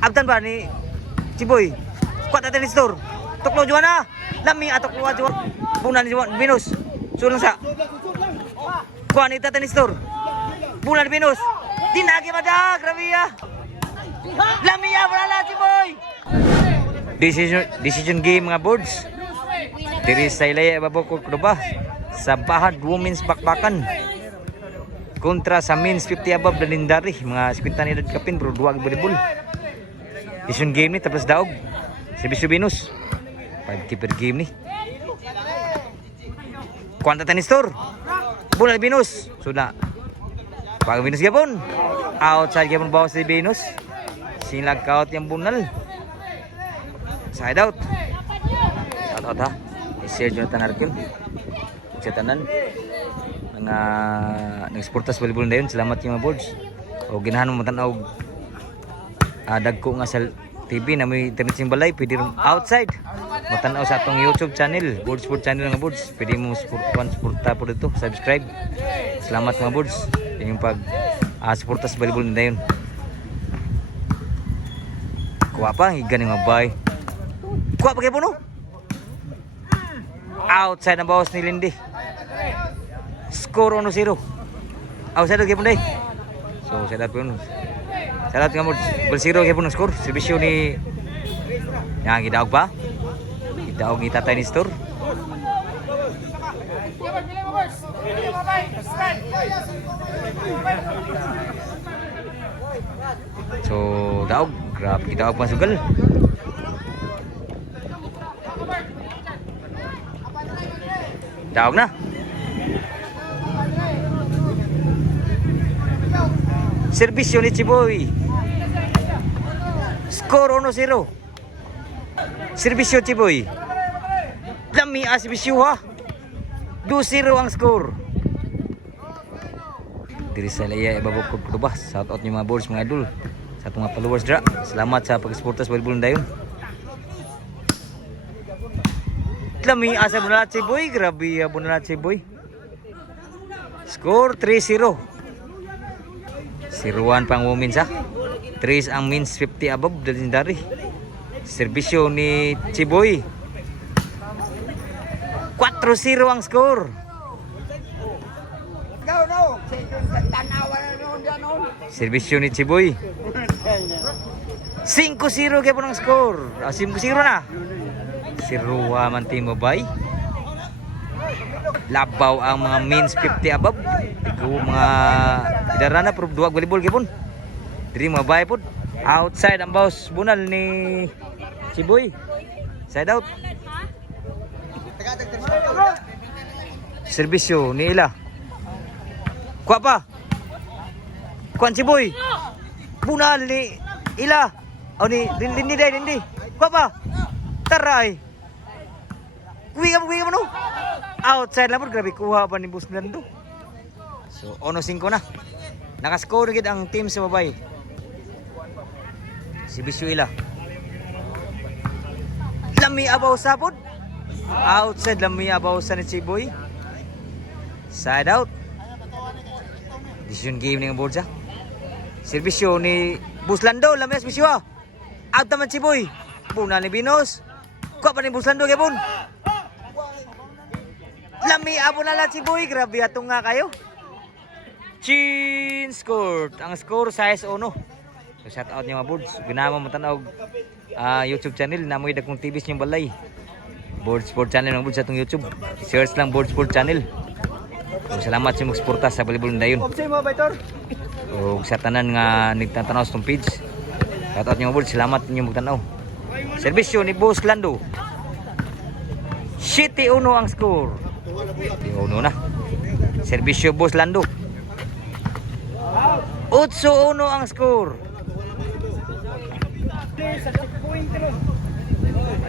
Abtan ba ni Chiboy? Kuat natin ni store. Tuklo juan na. Lami atok kuat juan. Bulan ni juan minus. Sulong sa. Kuan ita natin ni store. Bulan minus. Dinagi madag, grabe ya. Lami ya wala Chiboy. Decision game mga boards. Diri sa Ilaya Baboko Kuruba sa Bahad Women's Bakbakan kontra sa men's 50 above Dalindari mga 50 ni edad kapin bro duwag volleyball. Decision game ni tapos daog Servicio Venus 5 per game ni. Kuanta tenis store. Bola Venus sudah. Pag Venus gapon. Outside gapon bawas si Venus. Silag out yang bunal. Side out. Shout out ha. Share Jonathan Arkel. Sa tanan nga nag-sportas volleyball na yun. Salamat yung mga boards. O ginahan mo matanaw dagko nga sa TV na may internet sing balay. Pwede rin outside. Matanaw sa atong YouTube channel. Board Sport channel nga boards. Pwede mo sporta po dito. Subscribe. Salamat mga boards. Yan yung pag sportas volleyball na yun. Kuha pa. Higa ng mabay. Kuha pa kayo po no? Outside na bawas ni Lindy. Score 1-0. Outside kayo po na so side out po yun. Side out nga mo. Goal 0 kayo po ng score. Servisyo ni yan gidaog pa. Gidaog ni Tatay ni Store. So daog. Grabe gidaog pa sugal. Daog na. Servisyo ni Chiboy. Score 1-0. Servisyo Chiboy. Dami servisyo ha. 2-0 ang score. Diri sa Ilaya Baboko Kuruba. Shout out niyo mga boards mga idol. Sa atong mga followers dra. Salamat sa pag-sportas volleyball dayon. Lami asa mo na Chiboy, grabe mo na Chiboy. Score 3-0. 0-1 pang women's ha. 3 ang men's 50 above Dalindari. Servisyo ni Chiboy. 4-0 ang score. Servisyo ni Chiboy. 5-0 kaya po ng score. 5-0 na. Si Ruwa Mantimo Bay. Labaw ang mga men's 50 above. Ikaw mga idarana pero duwag volleyball gipon. Diri mga bay pod. Outside ang boss bunal ni Chiboy. Side out. Servisyo ni Ila. Kuha pa. Kuha Chiboy. Bunal ni Ila. O ni Dindi. Kuha pa. Taray. Kuwi ka mo no? Outside lang po, grabe kuha pa ni Boss Blando. So, 1-5 na. Nakascore gid ang team sa babay. Si Bisuila. Lami abaw sapod. Outside lami abaw sa ni Chiboy. Side out. Decision game ng board sa. Servisyo ni Boss Lando, lami as Bisyo. Out naman Chiboy. Puna ni Binos. Kuha pa ni Boss Lando gapon. Lami abo na lang si Boy. Grabe atong nga kayo. Chin scored. Ang score size 1. So shout out niyo mga boards. Ginama mo tanaw YouTube channel. Namoy dagkong TVs niyong balay. Board Sport channel ng boards sa itong YouTube. Search lang Board Sport channel. So salamat sa mga sporta sa volleyball dayon. So sa tanan nga nagtatanaw sa itong page. Shout out niyo mga boards. Salamat niyo magtanaw. Servisyo ni Boss Lando. 7-1 ang score. 7-1 na. Servisyo Boss Lando. 8-1 ang score.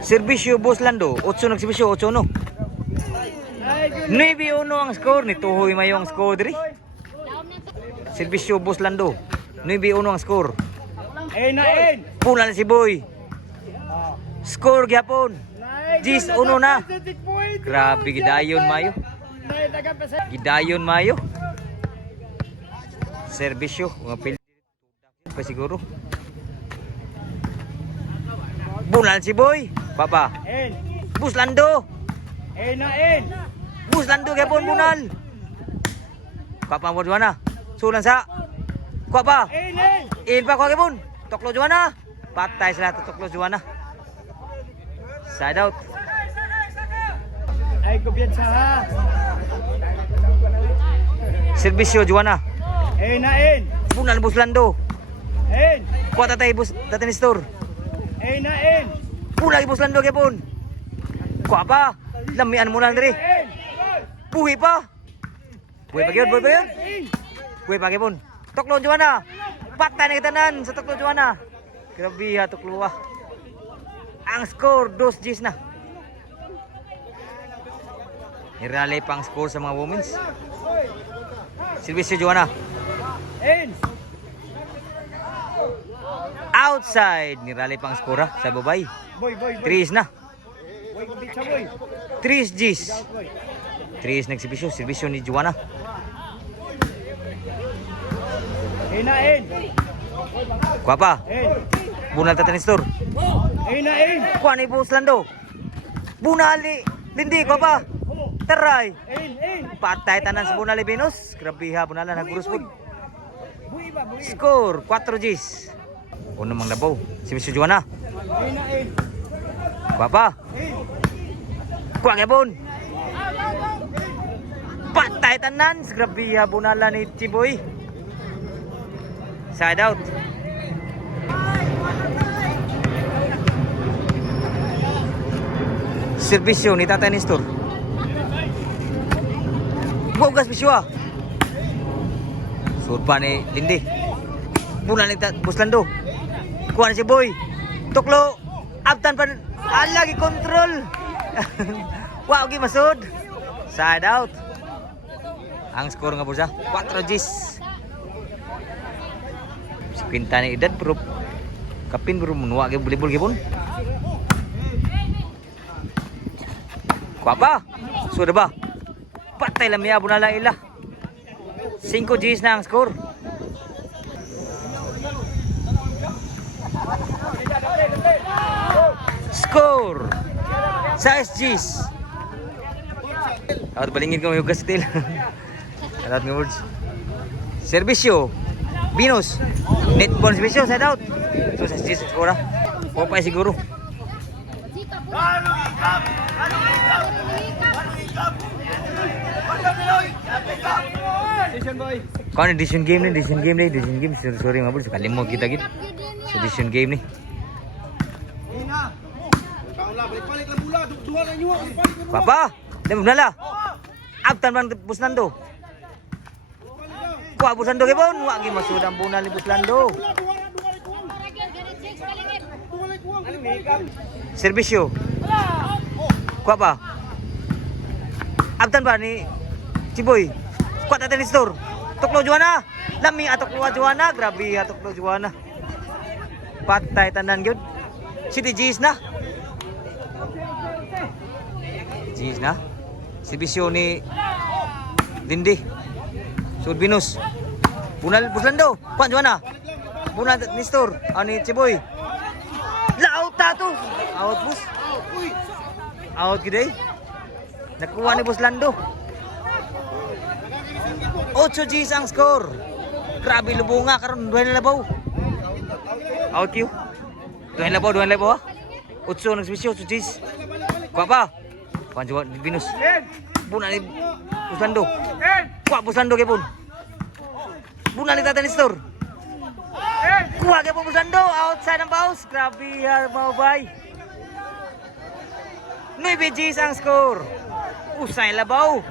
Servisyo Boss Lando. 8 nagservisyo, 8-1. 9-1 ang score. Nituhoy mayo ang score diri. Servisyo Boss Lando. 9-1 ang score. Puna na si Boy. Score gyapon. 10-1 na. Grabe gidayon mayo. Gidayon mayo. Servisyo, mga pa siguro. Bunal si Boy. Papa. In. Buslando. In na in. Buslando gapon bunal. Papa mo Juana. Sulan sa. Kuha pa. In. In pa kuha gapon. Tuklo Juana. Patay sila tuklo Juana. Side out. Ay kumpiyansa ha. Servisyo Juana. In na in. Bunal Buslando. In. Kuha tatay bus datin store. In na in. Pulay Buslando gapon. Kuha pa. Lamian mo lang diri. In. Buhi pa. Buhi pa gyud, buhi pa gyud. In. Buhi pa gyud. Tuklo Juana. Patay na kitanan sa tuklo Juana. Grabe ha tuklo ah. Ang score 2-10 na. Nirali pang score sa mga women's. Servisyo Juana. In. Outside. Nirali pang score sa babay. Boy. 3 na. Boy kumpiyansa boy. 3 Gs. Boy. 3 nagsibisyo. Servisyo ni Juana. In na in. Kuha pa. In. Bunal tatanis store. In na in. Kuha ni Buslando. Bunal ni Lindy. Kuha pa. Taray. In. Patay tanan sa Bunal Venus. Grabe ha. Bunalan nagurus po. Buhi ba buhi. Score 4 Gs. Uno mang labaw. Servisyo Juana. In na in. Kuha pa. Kuha gapon. Patay tanan. Grabe ha. Bunalan ni Chiboy. Side out. Servisyo ni Tatay Nestor. Bugas bisyo ah. Sud pa ni Lindy. Bunal ni Buslando. Kuha na si Boy. Tuklo. Abtan pa. Lagi control. Wow, gi masud. Side out. Ang score nga bursa 4 Gs. Pinta ni edad pero kapin bro menuak ge volleyball gipon. Kuha pa. Sudah ba? Patay lang niya bunala ila. 5 Gs na ang score. Score 6 Gs. Dapat balingin ko yung gastil. Alat ng words. Servisyo Venus. Netball servisyo side out. So 6 Gs score. Popay siguro. Kau ni decision game ni. Sorry mabul sekalimut kita git. Decision game ni. Papa, lembu nala. Abtan bang Buslando. Kuha Buslando kipon, wag gi masud ang bunal ni Buslando. Servisyo. Kuha pa. Abtan ba ni Chiboy? Kuha tayo ni store. Tuklo Juana. Lami atok luwa Juana. Grabe atok luwa Juana. Patay tanan gyud. City Gs na. Gs na. Servisyo ni Lindy. Sud Venus. Bunal Buslando. Kuha Juana. Bunal ni store. Ani Chiboy. Laut tato. Out bus. Out gede. Nakuha ni Buslando. 8 Gs ang score. Grabe lubunga karon 2 na labaw. Out you. 2 na labaw ha. 8 nang servisyo 8 Gs. Kuha pa. Kuha Juan Venus. Bunal ni Buslando. Kuha Buslando kipon. Bunal ni Tatay Nestor. Kuha kipon Buslando outside ng bounds. Grabe ha mga bay. 9 Gs ang score. Usay labaw.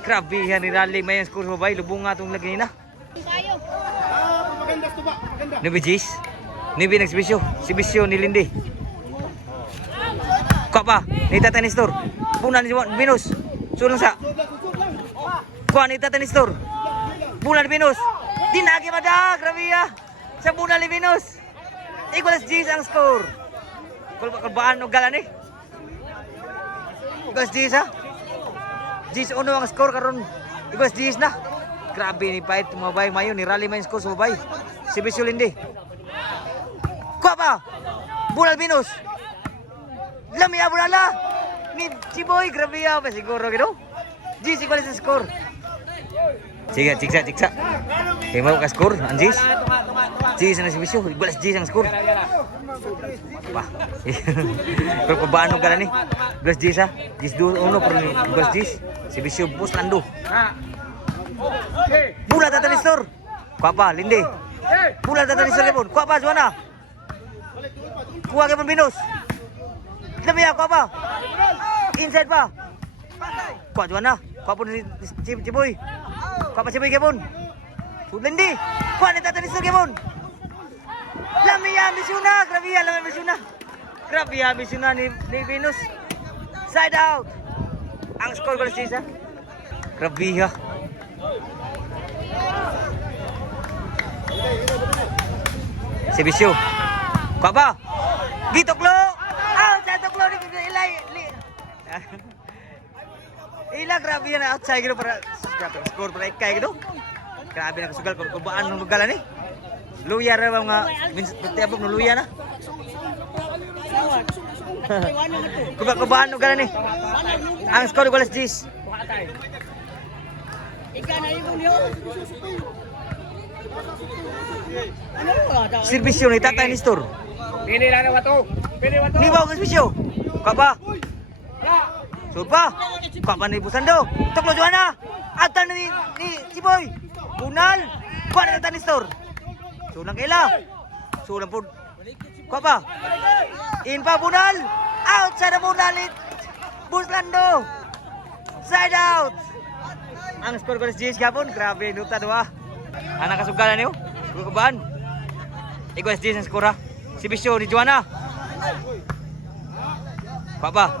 Grabe yan ni Raleigh may ang score sa babay. Lubong nga itong lagay na. 9 Gs. 9 nagsibisyo. Sibisyo ni Lindy. Kuha pa. Ni Tatay Nestor. Bunal ni Venus. Sulong sa. Kuha ni Tatay Nestor. Bunal ni Venus. Dinagi mada. Grabe ya. Sa bunal ni Venus. Equals Gs ang score. Kalbaan o galan eh. Equals Gs ha. Gs uno ang score karon. Equals Gs na. Grabe ni Pait mga bay mayo ni Raleigh may score sa bay. Si Bisyo Lindy. Kuha pa. Bunal Binus. Lami bunala. Ni Chiboy, grabe ya pa siguro gitu. Jis igual sa score. Sige, ciksa. Kaya mo ka score, Anjis. Jis na si Bisyo, igual sa Jis ang score. Wah. Pero paano ka na ni? Igual sa Jis ha? Jis 2-1 pero igual sa Jis. Si Bisyo, bus lando. Bula tata ni store. Kuha pa, Linde. Bula tata ni store, kuha pa, Juana. Kuha kay Binus. Dami ya, kuha pa. Inside pa. Kuha Juana. Kuha po ni Chiboy. Kuha pa Chiboy Kebon. Linde. Kuha ni tata ni store Kebon. Lami ya, Bisuna. Grabe ya, lami Bisuna. Grabe ya, Bisuna ni Binus. Side out. Ang score ko si Isa. Grabe ya. Si Bisyo. Kuha ba? Gitoklo! Outside toklo ni Ilay. Ila, grabe yan. Outside gino para score para ikay gino. Grabe na kasugal. Kubaan ng magalan eh. Luya na mga tiabog ng luya na. Kubaan ng magalan eh. Ang score ko alas 10. Servisyo ni tatay ni store. Pili lang na wato. Ni ba ang servisyo? Kuha pa. Sud pa. Kuha pa ni Busando. Toklo Juana. Atan ni Chiboy. Bunal. Kuha na tatay ni store. Sulang kaila. Sulang po. Kuha pa. In pa Bunal. Outside na Bunal. Busando. Side out. Ang score ko sa GS gapon, grabe nuta dua. Anak kasugalan niyo. Kubaan. Igual sa GS ang skora. Si Bisyo ni Juana. Papa.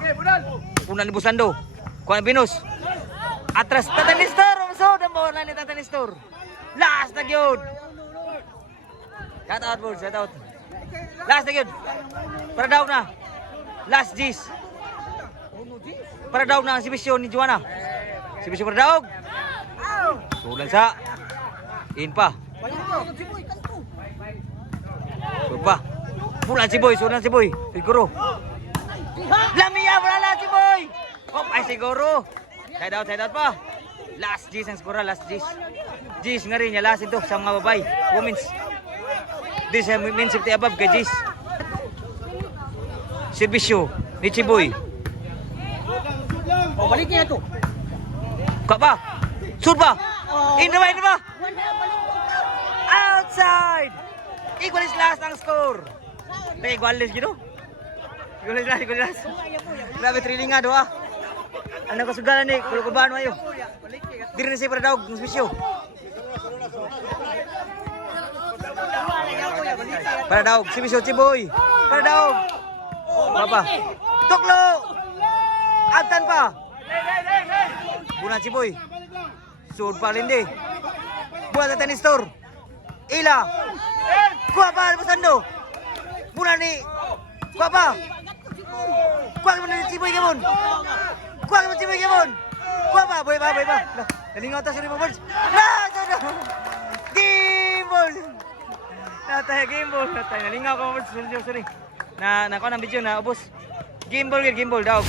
Punan ni Busando. Kuan Binus. Atras Tatanistor. So damo na ni Tatanistor. Last na gyud. Shout out bro, shout out. Last na gyud. Para daw na. Last GS. Para daw na si Bisyo ni Juana. Si Bisyo para daw. Sulan sa in pa. Supa. Pulan si Boy, sulan si Boy. Siguro. Lamia wala si Boy. Oh, ay siguro. Side out pa. Last G's ang skora, last G's. G's nga rin niya last ito sa mga babae, women's. This men's safety above kay G's. Servisyo ni Chiboy. Oh, balik niya to. Ka ba? Shoot ba? In ba? Outside! Equal is last ang score. Equal is gitu. Equal is last. Grabe training nga do ah. Ano ka sugalan ni? Kulo ko ba ayo? Diri na siya para daw ng spisyo. Para daw si Bisyo Chiboy. Para daw. Papa. Toklo. Agtan pa. Bulan Chiboy. Sud pa Linde. Bulan sa tenis store. Ila. Kuha pa Busando. Bulan ni. Kuha pa. Kuha ka ni Chiboy Gamon. Kuha ka ni Chiboy Gamon. Kuha pa. Boy pa. Nalingaw ta sa Birds. Game ball. Game ball. Nalingaw ko Birds. Sorry. Na ko ng video na ubos. Game ball daw.